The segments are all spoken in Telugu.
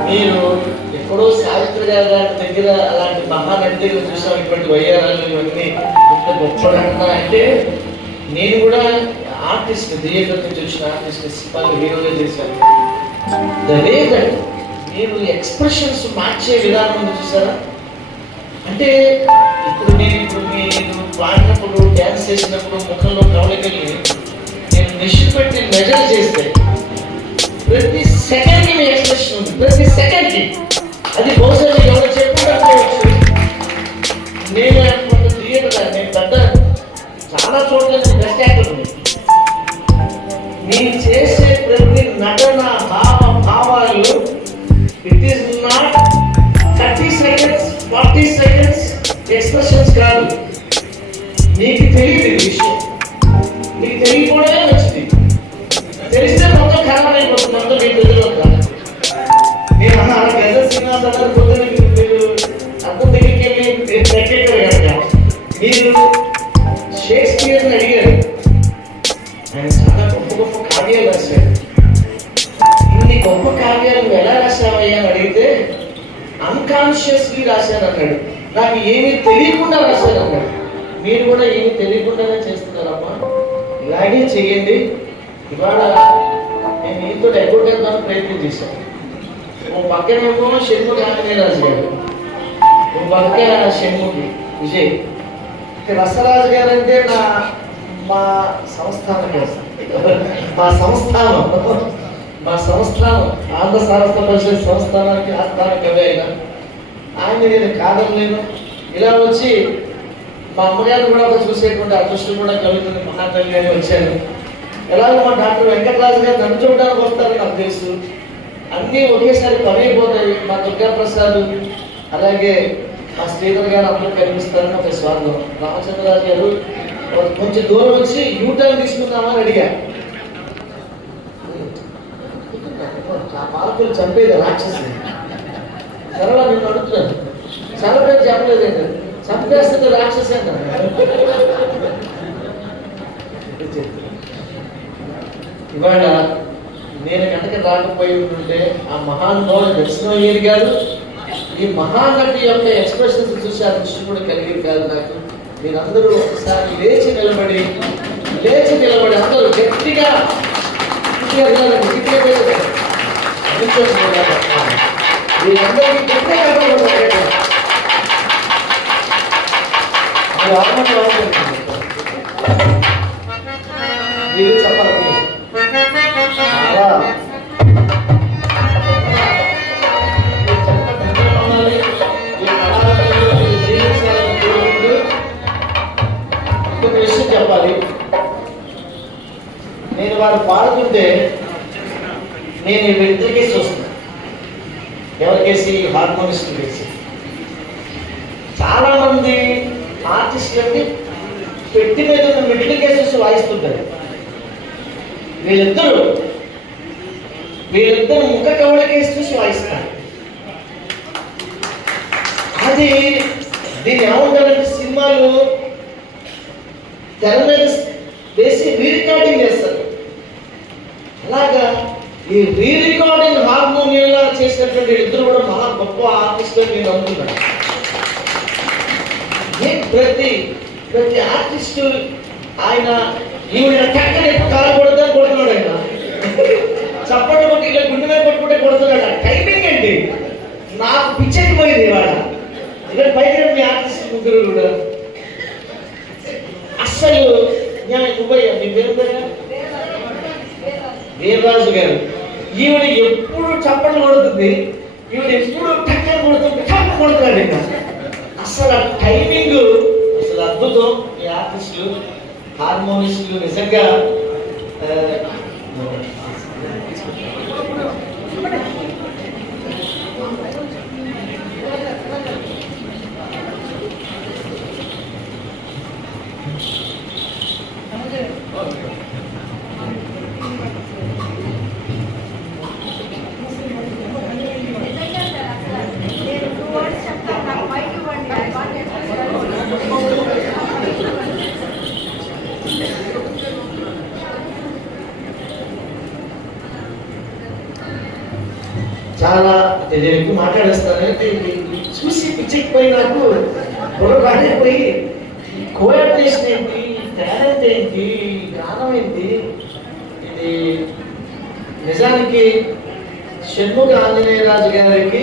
మీరు ఎప్పుడో సావిత్రి గారి దగ్గర అలాంటి మహానటి చూసాం ఇటువంటి వయ్యారాలు ఇవన్నీ ఇంత గొప్ప అంటే నేను కూడా ఆర్టిస్ట్ థియేటర్ నుంచి వచ్చిన ఆర్టిస్ట్ సినిమాలు హీరోగా చేశాను అదే మీరు ఎక్స్ప్రెషన్స్ మార్చే విధానం చూసారా? అంటే ఇప్పుడు నేను ఇప్పుడు మీరు పాడినప్పుడు డ్యాన్స్ చేసినప్పుడు ముఖంలో కవలికల్ని నేను మిషన్ పెట్టి మెజర్ చేస్తే ప్రతి సెకండ్కి మీ ఎక్స్ప్రెషన్ ఉంది. ప్రతి సెకండ్ అది బహుశా మీకు ఎవరు చెప్పుకోవచ్చు నేను మీరు మీరు అర్థం దగ్గరికి వెళ్ళి మీరు అడిగారు ఆయన చాలా గొప్ప గొప్ప కావ్యాలు రాశారు ఇన్ని గొప్ప కావ్యాలు ఎలా రాశావయ్యా అని అడిగితే అన్కాన్షియస్లీ రాశాను అన్నాడు నాకు ఏమీ తెలియకుండా రాశాను అన్నాడు మీరు కూడా ఏమీ తెలియకుండానే చేస్తున్నారమ్మా? ఇలాగే చేయండి ఇవాళ నేను మీతో ఎక్కడ చేద్దామని ప్రయత్నం చేశాను. ఓ పక్కనేమో షణ్ముఖి ఆంజనేయరాజు గారు ఓ పక్క షణ్ముఖి విజయ్ ఇక రసరాజు గారు అంటే నా మా సంస్థానం మా సంస్థానం మా సంస్థానం ఆంధ్ర సారస్వత పరిషత్ సంస్థానానికి ఆస్థాన కవి అయిన ఆయన నేను కాదనలేను ఇలా వచ్చి మా అమ్మగారిని కూడా ఒక చూసేటువంటి అదృష్టం కూడా కలుగుతుంది మహాకవి అని వచ్చాను ఎలాగో మా డాక్టర్ వెంకటరాజు గారు నన్ను చూడడానికి వస్తారని నాకు తెలుసు అన్నీ ఒకేసారి పని అయిపోతాయి మా దుర్గా ప్రసాద్ అలాగే మా శ్రీధర్ గారు అందరూ కనిపిస్తారని ఒక స్వాగతం. రామచంద్రరాజు గారు కొంచెం దూరం వచ్చి యూటర్న్ తీసుకుందామని అడిగా. ఆ పాలకులు చంపేది రాక్షసి. సరళ నేను అడుగుతున్నాను. సరళ పేరు చెప్పలేదు ఏంటి? చంపేస్తుంది రాక్షసి అంటారు ఇవాళ నేను కనుక రాకపోయి ఉంటే ఆ మహానుభావుడు దర్శనయ్యేది కాదు? ఈ మహానటి యొక్క ఎక్స్ప్రెషన్స్ చూసి ఆ దృష్టి కూడా కలిగేది కాదు నాకు. మీరందరూ ఒకసారి లేచి నిలబడి లేచి నిలబడి అందరూ గట్టిగా మీరు చెప్పాలి. చెప్పాలి నేను వారు పాడుతుంటే నేను వీళ్ళిద్దరికీ చూస్తాను ఎవరికేసి హార్మోనిస్ట్ వేసి చాలా మంది ఆర్టిస్టులకి పెట్టి మీద మిడిల్ కేసెస్ వాయిస్తుంటారు. వీళ్ళిద్దరూ వీళ్ళిద్దరు ముఖ కవళకేసి చూసి వాయిస్తారు. అది దీన్ని ఏమంటారంటే సినిమాలు తెర మీద వేసి రీరికార్డింగ్ చేస్తారు. అలాగా ఈ రీరికార్డింగ్ హార్మోనియంలా చేసినటువంటి ఇద్దరు కూడా మహా గొప్ప ఆర్టిస్ట్ అని నేను అనుకున్నాను ప్రతి ప్రతి ఆర్టిస్ట్ ఆయన ఈవిడ టక్కని కాలు కొడతాను కొడుతున్నాడు ఆయన. చప్పటి కొట్టి ఇలా గుండె మీద పట్టుకుంటే కొడుతున్నాడు ఆ టైమింగ్ ఏంటి నాకు పిచ్చెక్కిపోయింది ఇవాళ ఇక్కడ పైకి మీ ఆర్టిస్ట్ ముగ్గురు కూడా అస్సలు నేను నువ్వయ్యా మీ పేరు పేరు వీరరాజు గారు ఈవిడ ఎప్పుడు చప్పట్లు కొడుతుంది ఈవిడ ఎప్పుడు టక్కన కొడుతుంది టక్కన కొడుతున్నాడు ఇంకా అసలు ఆ టైమింగ్ అసలు అద్భుతం ఈ ఆర్టిస్టులు హార్మోనిస్టులు నిజంగా Okay నేను టూ వర్డ్స్ చెప్తాను నాకు మైక్ ఇవ్వండి అడ్వాంటేజ్ చాలా నేను ఎక్కువ మాట్లాడేస్తాను చూసి పిచ్చిపోయి నాకు పొరపాటైపోయి కోఆర్డినేషన్ ఏంటి? టాలెంట్ ఏంటి? గానం ఏంటి? ఇది నిజానికి షణ్ముఖ ఆంజనేయరాజు గారికి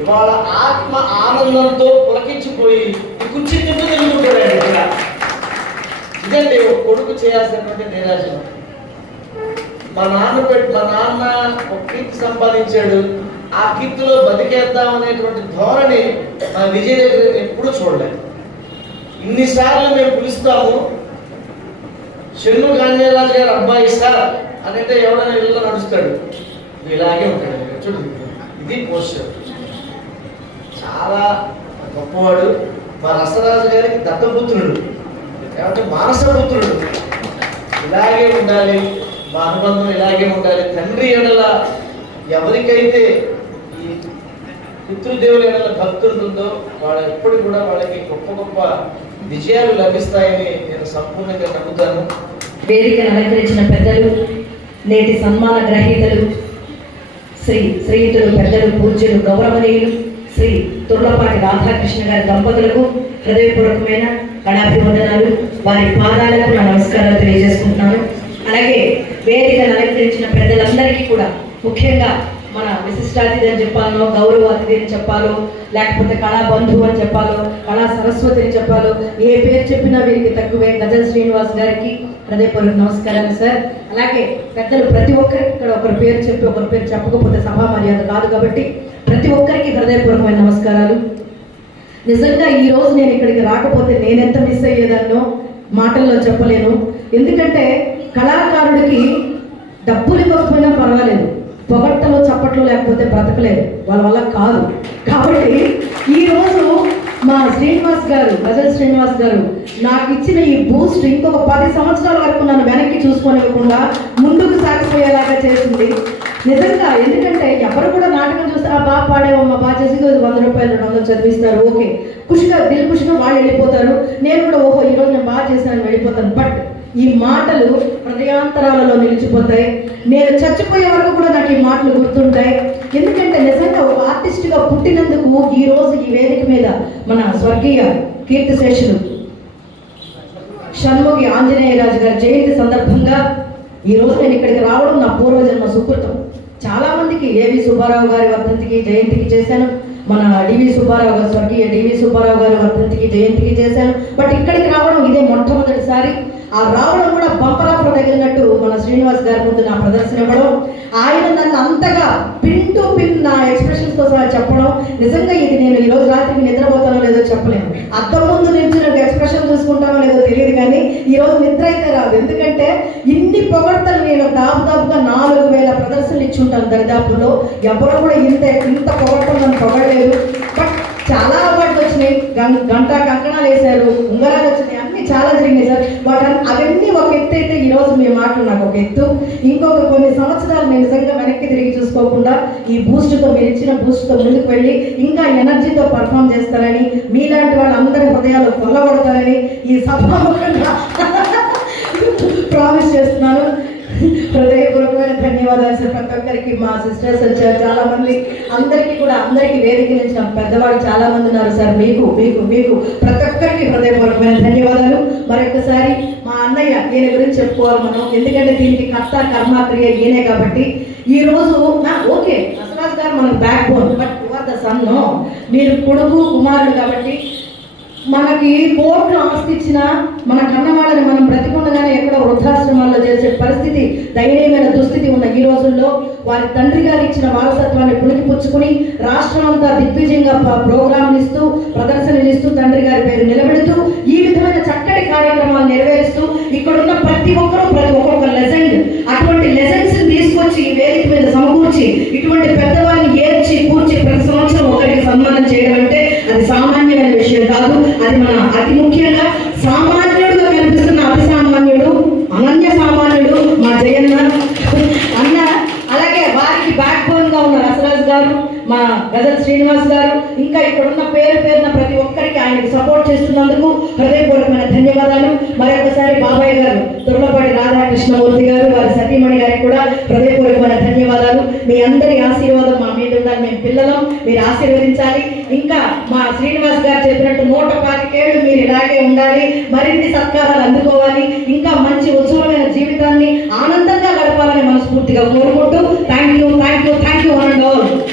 ఇవాళ ఆత్మ ఆనందంతో పులకించిపోయి ఈ కుర్చీ తింటూ తిరుగుతాడు ఇక్కడ. ఇదండి ఒక కొడుకు చేయాల్సినటువంటి నేరాజనం. మా నాన్న పెట్టి మా నాన్న ఒక కీర్తి సంపాదించాడు. ఆ కీర్తిలో బతికేద్దాం అనేటువంటి ధోరణి మా విజయ్ దగ్గర ఎప్పుడూ చూడలేదు. ఇన్నిసార్లు మేము పిలుస్తాము చెన్ను కాన్యరాజు గారు అబ్బాయి సార్ అని అంటే ఎవడైనా ఇల్లు నడుస్తాడు. ఇలాగే ఉంటాడు చూడు ఇది పోస్టర్. చాలా గొప్పవాడు. మా రసరాజు గారికి దత్తపుత్రుడు. ఏమంటే మానసపుత్రుడు. ఇలాగే ఉండాలి. మా అనుబంధం ఇలాగే ఉండాలి. తండ్రి ఎడల ఎవరికైతే ఈ పితృదేవుల ఎడల భక్తి ఉంటుందో వాళ్ళ ఎప్పుడు కూడా వాళ్ళకి గొప్ప గొప్ప విజయాలు లభిస్తాయని నేను సంపూర్ణంగా నమ్ముతాను. వేదికను అలంకరించిన పెద్దలు నేటి సన్మాన గ్రహీతలు శ్రీ శ్రీయుతులు పెద్దలు పూజ్యులు గౌరవనీయులు శ్రీ తుర్లపాటి రాధాకృష్ణ గారి దంపతులకు హృదయపూర్వకమైన గణాభివందనాలు. వారి పాదాలకు నా నమస్కారాలు తెలియజేసుకుంటున్నాను. అలాగే వేదికను అలంకరించిన ప్రజలందరికీ కూడా ముఖ్యంగా మన విశిష్టాతిథి అని చెప్పాలో గౌరవ అతిథి అని చెప్పాలో లేకపోతే కళా బంధువు అని చెప్పాలో కళా సరస్వతి అని చెప్పాలో ఏ పేరు చెప్పినా వీరికి తక్కువే. గజల్ శ్రీనివాస్ గారికి హృదయపూర్వక నమస్కారాలు సార్ అలాగే పెద్దలు ప్రతి ఒక్కరికి ఇక్కడ ఒకరి పేరు చెప్పి ఒకరి పేరు చెప్పకపోతే సభా మర్యాద కాదు కాబట్టి ప్రతి ఒక్కరికి హృదయపూర్వకమైన నమస్కారాలు. నిజంగా ఈ రోజు నేను ఇక్కడికి రాకపోతే నేనెంత మిస్ అయ్యేదాన్నో మాటల్లో చెప్పలేను. ఎందుకంటే కళాకారుడికి డబ్బులు ఇవ్వకపోయినా పర్వాలేదు. పొగట్టలో చప్పట్లు లేకపోతే బ్రతకలేదు. వాళ్ళ వల్ల కాదు. కాబట్టి ఈ రోజు మా శ్రీనివాస్ గారు గజల్ శ్రీనివాస్ గారు నాకు ఇచ్చిన ఈ బూస్ట్ ఇంకొక పది సంవత్సరాల వరకు నన్ను వెనక్కి చూసుకోనివ్వకుండా ముందుకు సాగిపోయేలాగా చేసింది. నిజంగా ఎందుకంటే ఎవరు కూడా నాటకం చూస్తే ఆ బాగా పాడేవమ్మా బాగా చేసి వంద రూపాయలు రెండు వందలు చదివిస్తారు. ఓకే. ఖుషిగా దిల్ ఖుషిగా వాళ్ళు వెళ్ళిపోతారు. నేను కూడా ఓహో ఈరోజు నేను బాగా చేశాను వెళ్ళిపోతాను. బట్ ఈ మాటలు హృదయాంతరాలలో నిలిచిపోతాయి. నేను చచ్చిపోయే వరకు కూడా నాకు ఈ మాటలు గుర్తుంటాయి. ఎందుకంటే నిజంగా ఒక ఆర్టిస్ట్గా పుట్టినందుకు ఈ రోజు ఈ వేదిక మీద మన స్వర్గీయ కీర్తిశేషులు షణ్ముఖి ఆంజనేయరాజు గారి జయంతి సందర్భంగా ఈ రోజు నేను ఇక్కడికి రావడం నా పూర్వజన్మ సుకృతం. చాలా మందికి ఏవి సుబ్బారావు గారి వర్ధంతికి జయంతికి చేశాను. మన డివి సుబ్బారావు గారు స్వర్గీయ డివి సుబ్బారావు గారి వర్ధంతికి జయంతికి చేశాను. బట్ ఇక్కడికి రావడం ఇదే మొట్టమొదటిసారి. ఆ రావడం కూడా బంపర్ తగిలినట్టు మన శ్రీనివాస్ గారి ముందు నా ప్రదర్శన ఇవ్వడం ఆయన నన్ను అంతగా పిన్ టు పిన్ నా ఎక్స్ప్రెషన్స్ కోసం చెప్పడం నిజంగా ఇది నేను ఈ రోజు రాత్రికి నిద్రపోతానో లేదో చెప్పలేను. అద్దం ముందు నుంచి నాకు ఎక్స్ప్రెషన్ చూసుకుంటామో లేదో తెలియదు కానీ ఈ రోజు నిద్ర అయితే రాదు. ఎందుకంటే ఇన్ని పొగడ్తలు నేను దాదాపుగా నాలుగు వేల ప్రదర్శనలు ఇచ్చి ఉంటాను దరిదాపులో ఎవరు కూడా ఇంత ఇంత పొగడతలు నన్ను పొగడలేదు. బట్ చాలా అవార్డులు వచ్చినాయి. గం- గంట కంకణాలు వేశారు. ఉంగరాలు వచ్చినాయి. చాలా జరిగినాయి సార్. బట్ అవన్నీ ఒక ఎత్తు అయితే ఈ రోజు మీ మాటలు నాకు ఒక ఎత్తు. ఇంకొక కొన్ని సంవత్సరాలు నేను నిజంగా వెనక్కి తిరిగి చూసుకోకుండా ఈ బూస్ట్తో మీరు ఇచ్చిన బూస్ట్తో ముందుకు వెళ్ళి ఇంకా ఎనర్జీతో పర్ఫామ్ చేస్తారని మీలాంటి వాళ్ళందరి హృదయాలు కొల్లగొడతారని ఈ సభాముఖంగా ప్రామిస్ చేస్తున్నాను. హృదయపూర్వకమైన ధన్యవాదాలు సార్. ప్రతి ఒక్కరికి మా సిస్టర్స్ వచ్చారు. చాలా మంది అందరికీ కూడా అందరికీ వేదిక నుంచి పెద్దవాళ్ళు చాలా మంది ఉన్నారు సార్. మీకు మీకు మీకు ప్రతి ఒక్కరికి హృదయపూర్వకమైన ధన్యవాదాలు. మరొకసారి మా అన్నయ్య దీని గురించి చెప్పుకోవాలి మనం. ఎందుకంటే దీనికి కర్త కర్మ క్రియ ఈయనే కాబట్టి. ఈ రోజు నా ఓకే అసరాజ్ గారు మనకు back bone but your the son మీరు కొడుకు కుమారుడు కాబట్టి మనకి కోర్టు ఆస్తి మన కన్నవాళ్ళని మనం బ్రతికుండగానే ఎక్కడో వృద్ధాశ్రమాల్లో చేసే పరిస్థితి దయనీయమైన దుస్థితి ఉన్న ఈ రోజుల్లో వారి తండ్రి గారు ఇచ్చిన వారసత్వాన్ని పుణికిపుచ్చుకుని రాష్ట్రం అంతా దిగ్విజయంగా ప్రోగ్రాంలు ఇస్తూ ప్రదర్శనలు ఇస్తూ తండ్రి గారి పేరు నిలబెడుతూ ఈ విధమైన చక్కటి కార్యక్రమాలు నెరవేరుస్తూ ఇక్కడున్న ప్రతి ఒక్కరూ ప్రతి ఒక్కొక్క లెజెండ్. అటువంటి లెజెండ్స్ తీసుకొచ్చి వేదిక మీద సమకూర్చి ఇటువంటి పెద్ద అది మన అతి ముఖ్యంగా సామాన్యుడుగా కనిపిస్తున్న అతి సామాన్యుడు అనన్య సామాన్యుడు మా జయన్న. అన్న అలాగే వారికి బ్యాక్ బోన్గా ఉన్న రసరాజ్ గారు మా గజల్ శ్రీనివాస్ గారు ఇంకా ఇక్కడ ఉన్న పేరు పేరున ప్రతి ఒక్కరికి ఆయనకు సపోర్ట్ చేస్తున్నందుకు హృదయపూర్వకమైన ధన్యవాదాలు. మరొకసారి బాబాయ్ గారు తుర్లపాటి రాధాకృష్ణమూర్తి గారు వారి సతీమణి గారికి కూడా హృదయపూర్వకమైన ధన్యవాదాలు. మీ అందరి ఆశీర్వాదం మా మీద ఉండాలి. మేము పిల్లలం మీరు ఆశీర్వదించాలి. ఇంకా మా శ్రీనివాస్ గారు చెప్పినట్టు నూట పాతికేళ్ళు మీరు ఇలాగే ఉండాలి. మరిన్ని సత్కారాలు అందుకోవాలి. ఇంకా మంచి ఉత్సవమైన జీవితాన్ని ఆనందంగా గడపాలని మనస్ఫూర్తిగా కోరుకుంటూ thank you thank you thank you అనండి